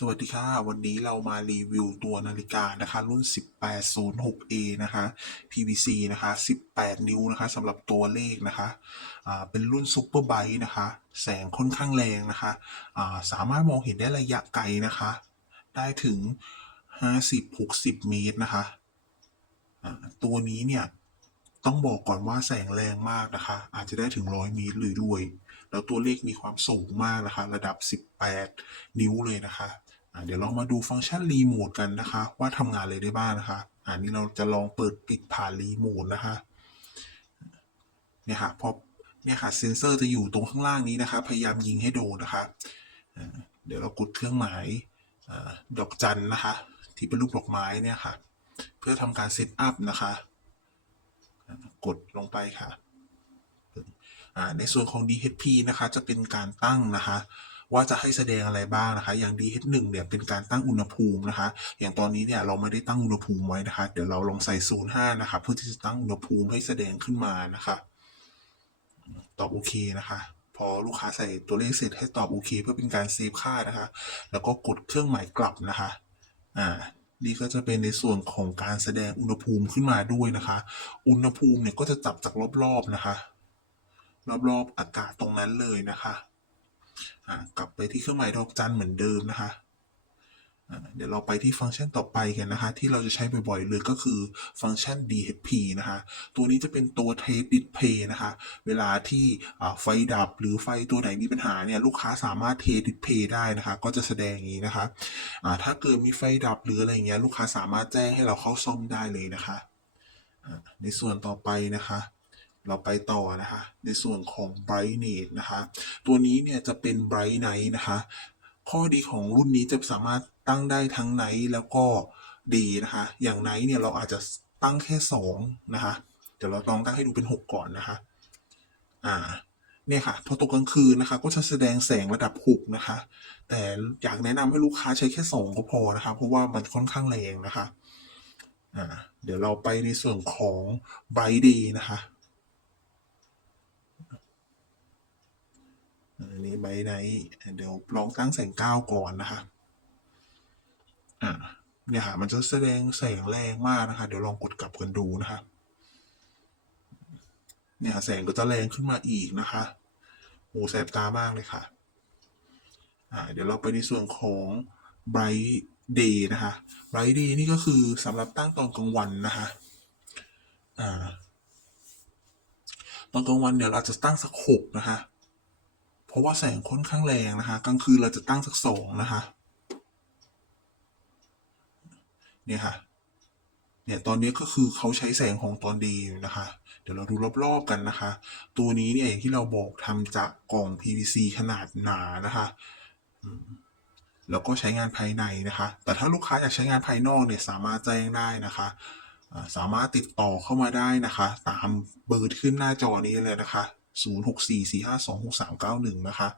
สวัสดีค่ะ วันนี้เรามารีวิวตัวนาฬิกานะคะรุ่น 1806A นะคะ PVC นะคะ 18 นิ้วนะคะสำหรับตัวเลขนะคะอ่าเป็นรุ่นซูเปอร์ไบต์นะคะ แสงค่อนข้างแรงนะคะอ่าสามารถมองเห็นได้ระยะไกลนะคะ ได้ถึง 50-60 เมตรนะคะอ่าตัวนี้เนี่ยต้องบอกก่อนว่าแสงแรงมากนะคะ อาจจะได้ถึง 100 เมตรเลยด้วย แล้วตัวเลขมีความสูงมากนะคะ ระดับ 18 นิ้วเลยนะคะ เดี๋ยวเรามาดูฟังก์ชันรีโมทกันนะคะ ว่าทำงานอะไรได้บ้างนะคะอันนี้เราจะลองเปิดปิดผ่านรีโมทนะคะเนี่ยค่ะพอเนี่ยค่ะเซนเซอร์จะอยู่ตรงข้างล่างนี้นะคะ พยายามยิงให้โดนนะคะเดี๋ยวเรากดเครื่องหมายอดอกจันนะคะ ที่เป็นรูปดอกไม้เนี่ยค่ะ เพื่อทำการเซตอัพนะคะ กดลงไปค่ะในส่วนของ DHP นะคะ จะเป็นการตั้งนะคะ ว่าจะให้แสดงอะไรบ้างนะคะ อย่าง DH1 เนี่ยเป็นการตั้งอุณหภูมินะคะ อย่างตอนนี้เนี่ยเราไม่ได้ตั้งอุณหภูมิไว้นะคะ เดี๋ยวเราลองใส่05นห้านะคะเพื่อที่จะตั้งอุณหภูมิให้แสดงขึ้นมานะคะ ตอบโอเคนะคะพอลูกค้าใส่ตัวเลขเสร็จให้ตอบโอเค เพื่อเป็นการเซฟค่านะคะ แล้วก็กดเครื่องหมายกลับนะคะ อ่า นี่ก็จะเป็นในส่วนของการแสดงอุณหภูมิขึ้นมาด้วยนะคะ อุณหภูมิเนี่ยก็จะจับจากรอบๆนะคะ รอบๆอากาศตรงนั้นเลยนะคะ กลับไปที่เครื่องหมายดอกจันเหมือนเดิมนะคะเดี๋ยวเราไปที่ฟังก์ชันต่อไปกันนะคะ ที่เราจะใช้บ่อยๆเลยก็คือฟังก์ชัน DHP นะคะ ตัวนี้จะเป็นตัวเทปดิสเพย์นะคะ เวลาที่ไฟดับหรือไฟตัวไหนมีปัญหาเนี่ยลูกค้าสามารถเทดิสเพย์ได้นะคะ ก็จะแสดงอย่างนี้นะคะอ่าถ้าเกิดมีไฟดับหรืออะไรอย่างเงี้ยลูกค้าสามารถแจ้งให้เราเข้าซ่อมได้เลยนะคะ ในส่วนต่อไปนะคะ เราไปต่อนะคะ ในส่วนของ brightness นะคะ ตัวนี้เนี่ยจะเป็น bright night นะคะ ข้อดีของรุ่นนี้จะสามารถตั้งได้ทั้ง night แล้วก็ day นะคะ อย่าง night เนี่ยเราอาจจะตั้งแค่ 2 นะคะ เดี๋ยวเราลองตั้งให้ดูเป็น 6 ก่อนนะคะ อ่าเนี่ยค่ะพอตกกลางคืนนะคะ ก็จะแสดงแสงระดับ6นะคะ แต่อยากแนะนำให้ลูกค้าใช้แค่2ก็พอนะคะ เพราะว่ามันค่อนข้างแรงนะคะอ่าเดี๋ยวเราไปในส่วนของ bright day นะคะ อันนี้ใบไนเดี๋ยวลองตั้งแสงเก้าก่อนนะคะ อ่าเนี่ยค่ะมันจะแสดงแสงแรงมากนะคะ เดี๋ยวลองกดกลับกันดูนะคะ เนี่ยแสงก็จะแรงขึ้นมาอีกนะคะโอ้แสบตามากเลยค่ะ อ่า เดี๋ยวเราไปในส่วนของ bright day นะคะ bright day นี่ก็คือสำหรับตั้งตอนกลางวันนะคะ อ่า ตอนกลางวันเดี๋ยวเราจะตั้งสักหกนะคะ เพราะว่าแสงค่อนข้างแรงนะคะกลางคืนเราจะตั้งสักสองนะคะเนี่ยค่ะเนี่ยตอนนี้ก็คือเขาใช้แสงของตอนดีอยู่นะคะ เดี๋ยวเราดูรอบๆกันนะคะ ตัวนี้เนี่ยอย่างที่เราบอกทำจากกล่อง PVC ขนาดหนานะคะแล้วก็ใช้งานภายในนะคะ แต่ถ้าลูกค้าอยากใช้งานภายนอกเนี่ยสามารถแจ้งได้นะคะ สามารถติดต่อเข้ามาได้นะคะ ตามเบอร์ขึ้นหน้าจอนี้เลยนะคะ 0644526391 นะคะ